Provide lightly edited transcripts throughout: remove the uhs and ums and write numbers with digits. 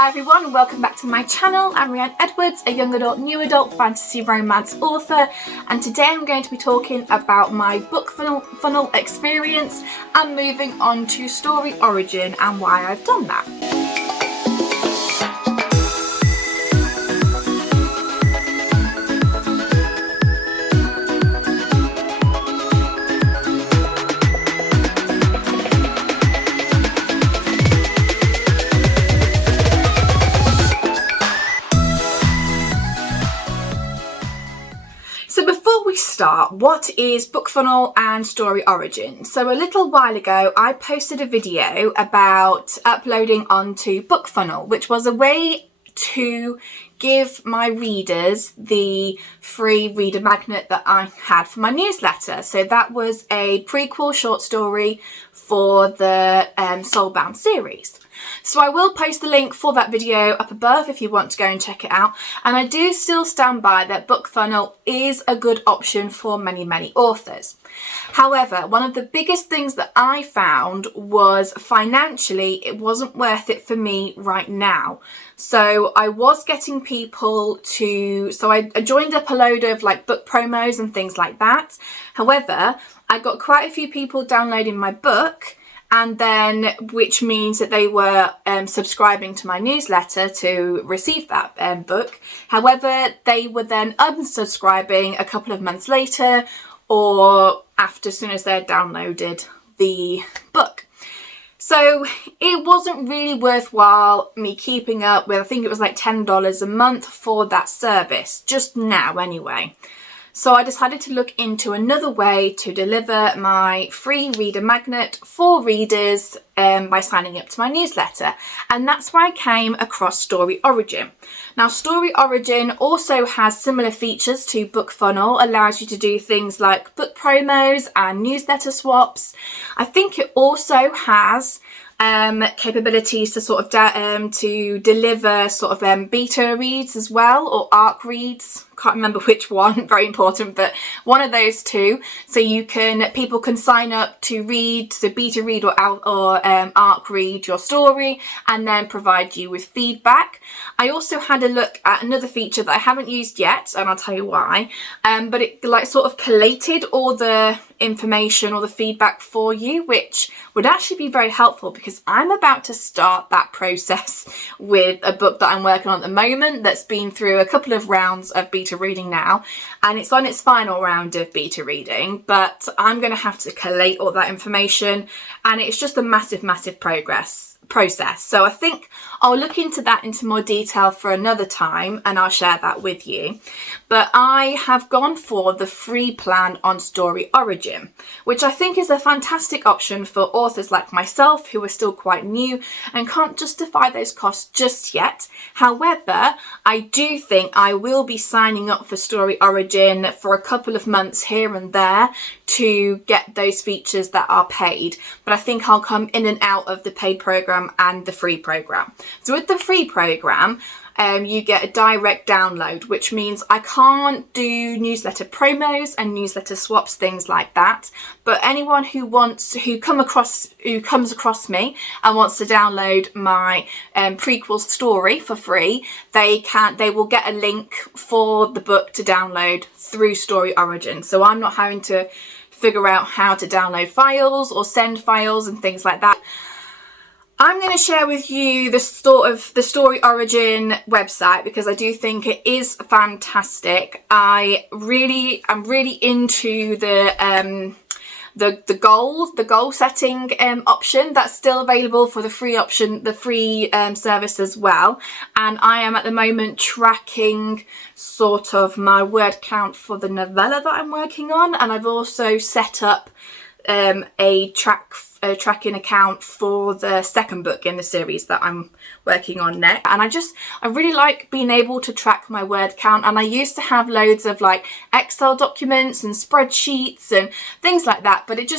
Hi everyone and welcome back to my channel. I'm Rhiannon Edwards, a young adult, new adult fantasy romance author, and today I'm going to be talking about my book funnel experience and moving on to story origin and why I've done that. So before we start, what is bookfunnel and story origin? So a little while ago, I posted a video about uploading onto bookfunnel, which was a way to give my readers the free reader magnet that I had for my newsletter. So that was a prequel short story for the Soulbound series. So I will post the link for that video up above if you want to go and check it out. And I do still stand by that bookfunnel is a good option for many authors. However, one of the biggest things that I found was financially it wasn't worth it for me right now. So I was getting people to, I joined up a load of like book promos and things like that. However, I got quite a few people downloading my book, and then which means that they were subscribing to my newsletter to receive that book. However, they were then unsubscribing a couple of months later or after, as soon as they had downloaded the book. So it wasn't really worthwhile me keeping up with, I think it was like $10 a month for that service, just now anyway. So I decided to look into another way to deliver my free reader magnet for readers by signing up to my newsletter. And that's where I came across Story Origin. Now, Story Origin also has similar features to bookfunnel, allows you to do things like book promos and newsletter swaps. I think it also has capabilities to sort of to deliver sort of beta reads as well, or arc reads. Can't remember which one, very important, but one of those two. So people can sign up to beta read or arc read your story and then provide you with feedback. I also had a look at another feature that I haven't used yet, and I'll tell you why. But it like sort of collated all the information or the feedback for you, which would actually be very helpful because I'm about to start that process with a book that I'm working on at the moment that's been through a couple of rounds of beta reading now, and it's on its final round of beta reading, but I'm going to have to collate all that information, and it's just a massive process. So I think I'll look into that into more detail for another time, and I'll share that with you. But I have gone for the free plan on Story Origin, which I think is a fantastic option for authors like myself who are still quite new and can't justify those costs just yet. However, I do think I will be signing up for Story Origin for a couple of months here and there to get those features that are paid. But I think I'll come in and out of the paid program and the free program. So with the free program, you get a direct download, which means I can't do newsletter promos and newsletter swaps, things like that. But anyone who comes across me and wants to download my prequel story for free, they will get a link for the book to download through Story Origin. So I'm not having to figure out how to download files or send files and things like that. I'm going to share with you the Story Origin website because I do think it is fantastic. I'm really into the goal setting option that's still available for the free option, the free service as well. And I am at the moment tracking sort of my word count for the novella that I'm working on, and I've also set up a tracking account for the second book in the series that I'm working on next. And I really like being able to track my word count, and I used to have loads of like Excel documents and spreadsheets and things like that, but it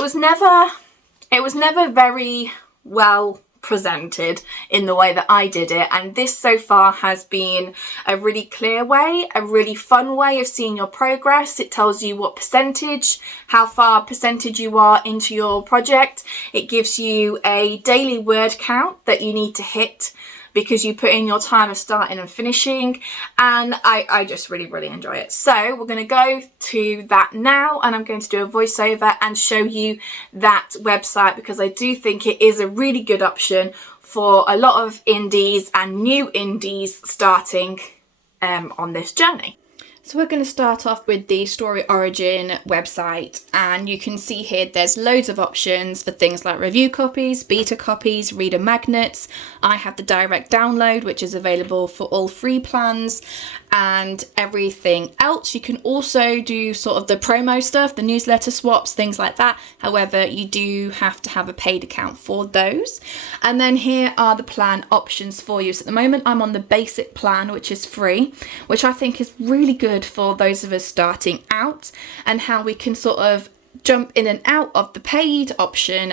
was never very well presented in the way that I did it. And this so far has been a really clear way, a really fun way of seeing your progress. It tells you what percentage, how far percentage you are into your project. It gives you a daily word count that you need to hit because you put in your time of starting and finishing, and I just really enjoy it. So we're going to go to that now, and I'm going to do a voiceover and show you that website, because I do think it is a really good option for a lot of indies and new indies starting on this journey. So we're going to start off with the Story Origin website, and you can see here there's loads of options for things like review copies, beta copies, reader magnets. I have the direct download, which is available for all free plans, and everything else. You can also do sort of the promo stuff, the newsletter swaps, things like that. However, you do have to have a paid account for those. And then here are the plan options for you. So at the moment I'm on the basic plan, which is free, which I think is really good for those of us starting out, and how we can sort of jump in and out of the paid option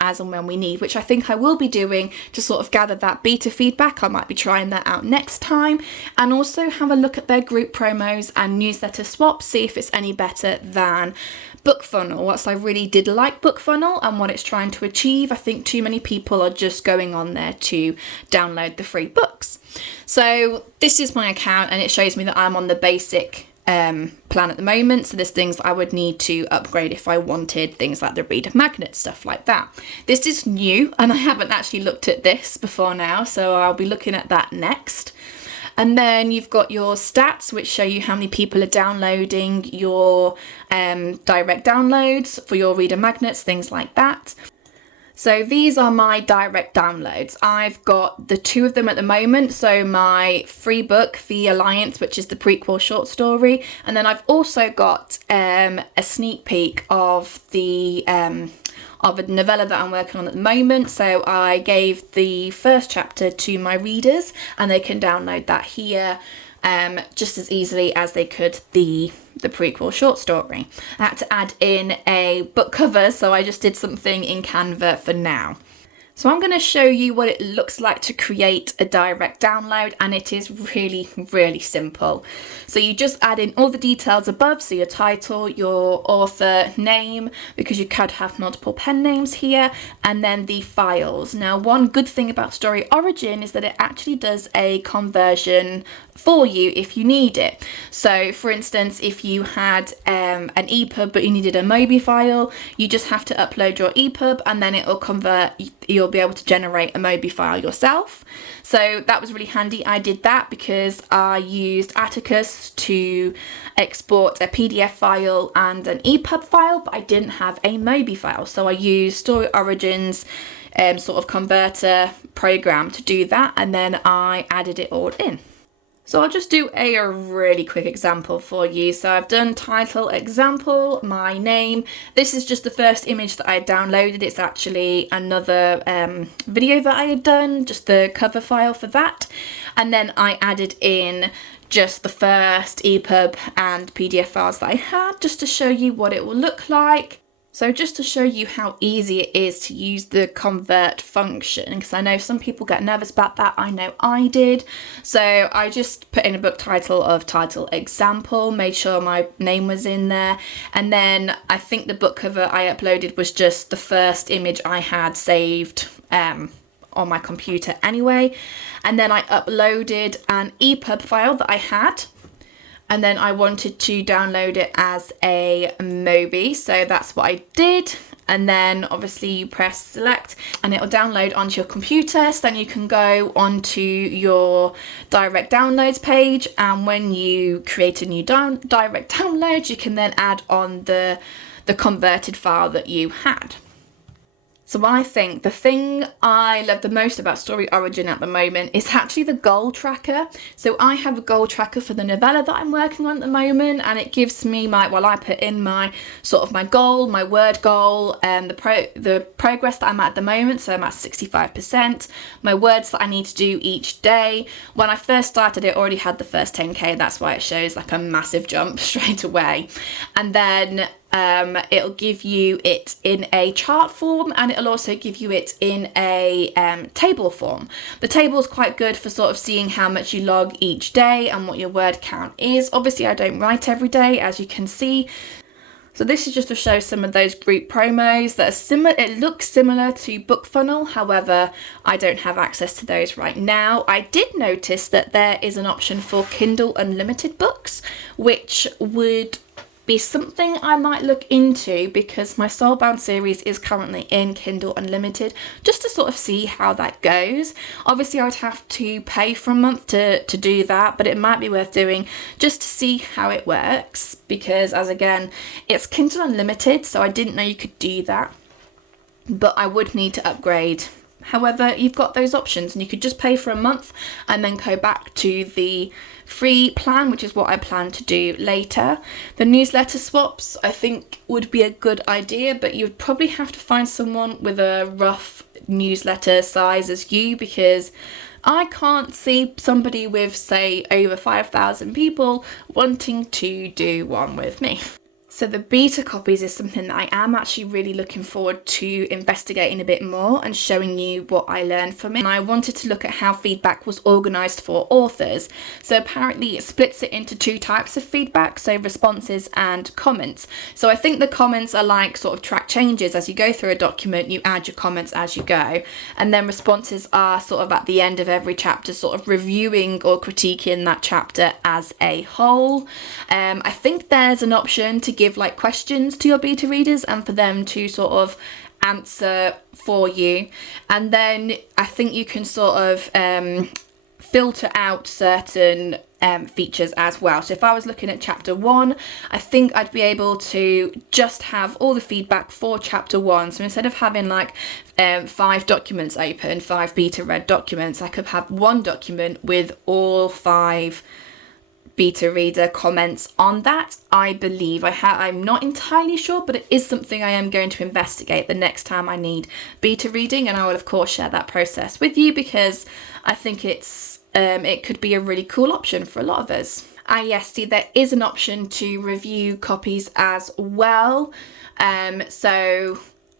as and when we need, which I think I will be doing to sort of gather that beta feedback. I might be trying that out next time, and also have a look at their group promos and newsletter swaps, see if it's any better than bookfunnel. Whilst I really did like bookfunnel and what it's trying to achieve, I think too many people are just going on there to download the free books. So this is my account, and it shows me that I'm on the basic plan at the moment. So there's things I would need to upgrade if I wanted things like the reader magnet, stuff like that. This is new, and I haven't actually looked at this before now, so I'll be looking at that next. And then you've got your stats, which show you how many people are downloading your direct downloads for your reader magnets, things like that. So these are my direct downloads. I've got the 2 of them at the moment. So my free book, The Alliance, which is the prequel short story. And then I've also got a sneak peek of the of a novella that I'm working on at the moment. So I gave the first chapter to my readers, and they can download that here just as easily as they could the prequel short story. I had to add in a book cover, so I just did something in Canva for now. So I'm going to show you what it looks like to create a direct download, and it is really simple. So you just add in all the details above, so your title, your author name, because you could have multiple pen names here, and then the files. Now, one good thing about Story Origin is that it actually does a conversion for you if you need it. So for instance, if you had an EPUB but you needed a MOBI file, you just have to upload your EPUB, and then it will convert. You'll be able to generate a MOBI file yourself. So that was really handy. I did that because I used Atticus to export a PDF file and an EPUB file, but I didn't have a MOBI file. So I used Story Origin's sort of converter program to do that, and then I added it all in. So I'll just do a really quick example for you. So I've done title, example, my name. This is just the first image that I downloaded. It's actually another video that I had done, just the cover file for that. And then I added in just the first EPUB and PDF files that I had, just to show you what it will look like. So just to show you how easy it is to use the convert function, because I know some people get nervous about that. I know I did. So I just put in a book title of title example, made sure my name was in there. And then I think the book cover I uploaded was just the first image I had saved on my computer anyway. And then I uploaded an EPUB file that I had. And then I wanted to download it as a MOBI, so that's what I did. And then obviously you press select and it'll download onto your computer. So then you can go onto your direct downloads page, and when you create a new direct download, you can then add on the converted file that you had. So I think the thing I love the most about Story Origin at the moment is actually the goal tracker. So I have a goal tracker for the novella that I'm working on at the moment, and it gives me I put in my sort of my goal, my word goal, and the progress that I'm at the moment. So I'm at 65%, my words that I need to do each day. When I first started, it already had the first 10k. That's why it shows like a massive jump straight away. And then it'll give you it in a chart form, and it'll also give you it in a table form. The table is quite good for sort of seeing how much you log each day and what your word count is. Obviously I don't write every day, as you can see, So this is just to show some of those group promos that are similar. It looks similar to bookfunnel, however, I don't have access to those right now. I did notice that there is an option for Kindle Unlimited books, which would be something I might look into because my Soulbound series is currently in Kindle Unlimited, just to sort of see how that goes. Obviously I would have to pay for a month to do that, but it might be worth doing just to see how it works, because as again, it's Kindle Unlimited, so I didn't know you could do that, but I would need to upgrade. However, you've got those options and you could just pay for a month and then go back to the free plan, which is what I plan to do later. The newsletter swaps I think would be a good idea, but you'd probably have to find someone with a rough newsletter size as you, because I can't see somebody with, say, over 5,000 people wanting to do one with me. So the beta copies is something that I am actually really looking forward to investigating a bit more and showing you what I learned from it. And I wanted to look at how feedback was organised for authors. So apparently it splits it into two types of feedback, so responses and comments. So I think the comments are like sort of track changes. As you go through a document, you add your comments as you go. And then responses are sort of at the end of every chapter, sort of reviewing or critiquing that chapter as a whole. I think there's an option to give like questions to your beta readers and for them to sort of answer for you, and then I think you can sort of filter out certain features as well. So if I was looking at chapter 1, I think I'd be able to just have all the feedback for chapter 1. So instead of having like 5 documents open, 5 beta read documents, I could have one document with all 5 beta reader comments on that. I believe I'm not entirely sure, but it is something I am going to investigate the next time I need beta reading, and I will of course share that process with you because I think it could be a really cool option for a lot of us. Yes, see, there is an option to review copies as well. So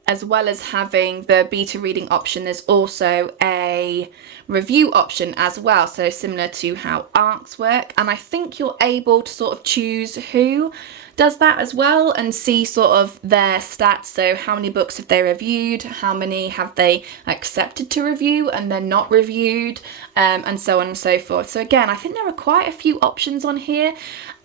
as well as having the beta reading option, there's also a review option as well, so similar to how ARCs work, and I think you're able to sort of choose who does that as well and see sort of their stats. So how many books have they reviewed, how many have they accepted to review and then not reviewed, and so on and so forth. So again, I think there are quite a few options on here,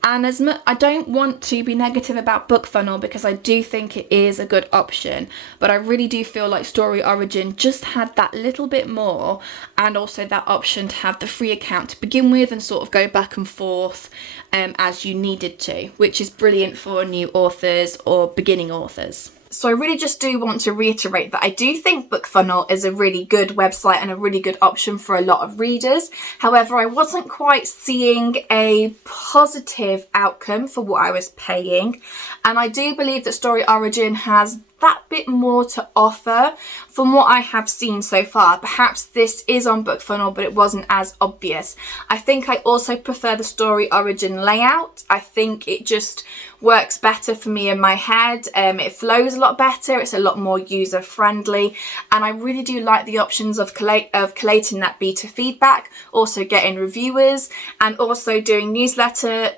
and as much, I don't want to be negative about bookfunnel because I do think it is a good option, but I really do feel like Story Origin just had that little bit more, and also that option to have the free account to begin with and sort of go back and forth as you needed to, which is brilliant for new authors or beginning authors. So I really just do want to reiterate that I do think bookfunnel is a really good website and a really good option for a lot of readers. However, I wasn't quite seeing a positive outcome for what I was paying. And I do believe that Story Origin has that bit more to offer from what I have seen so far. Perhaps this is on bookfunnel, but it wasn't as obvious. I think I also prefer the Story Origin layout. I think it just works better for me in my head. It flows a lot better. It's a lot more user friendly, and I really do like the options of collating that beta feedback, also getting reviewers, and also doing newsletter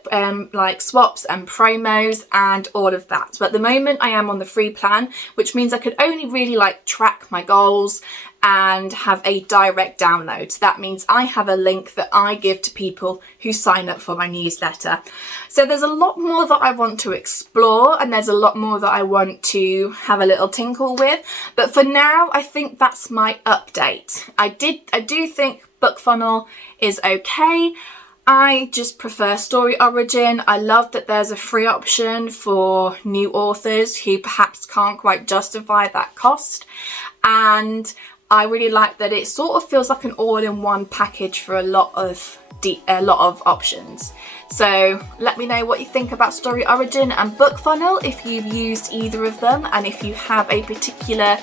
like swaps and promos and all of that. But at the moment I am on the free plan, which means I could only really like track my goals and have a direct download. So that means I have a link that I give to people who sign up for my newsletter. So there's a lot more that I want to explore, and there's a lot more that I want to have a little tinkle with. But for now, I think that's my update. I do think bookfunnel is okay. I just prefer Story Origin. I love that there's a free option for new authors who perhaps can't quite justify that cost. And I really like that it sort of feels like an all-in-one package for a lot of options. So let me know what you think about Story Origin and bookfunnel, if you've used either of them and if you have a particular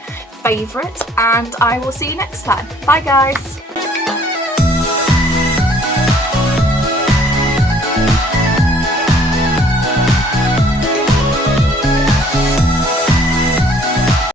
favourite, and I will see you next time. Bye guys!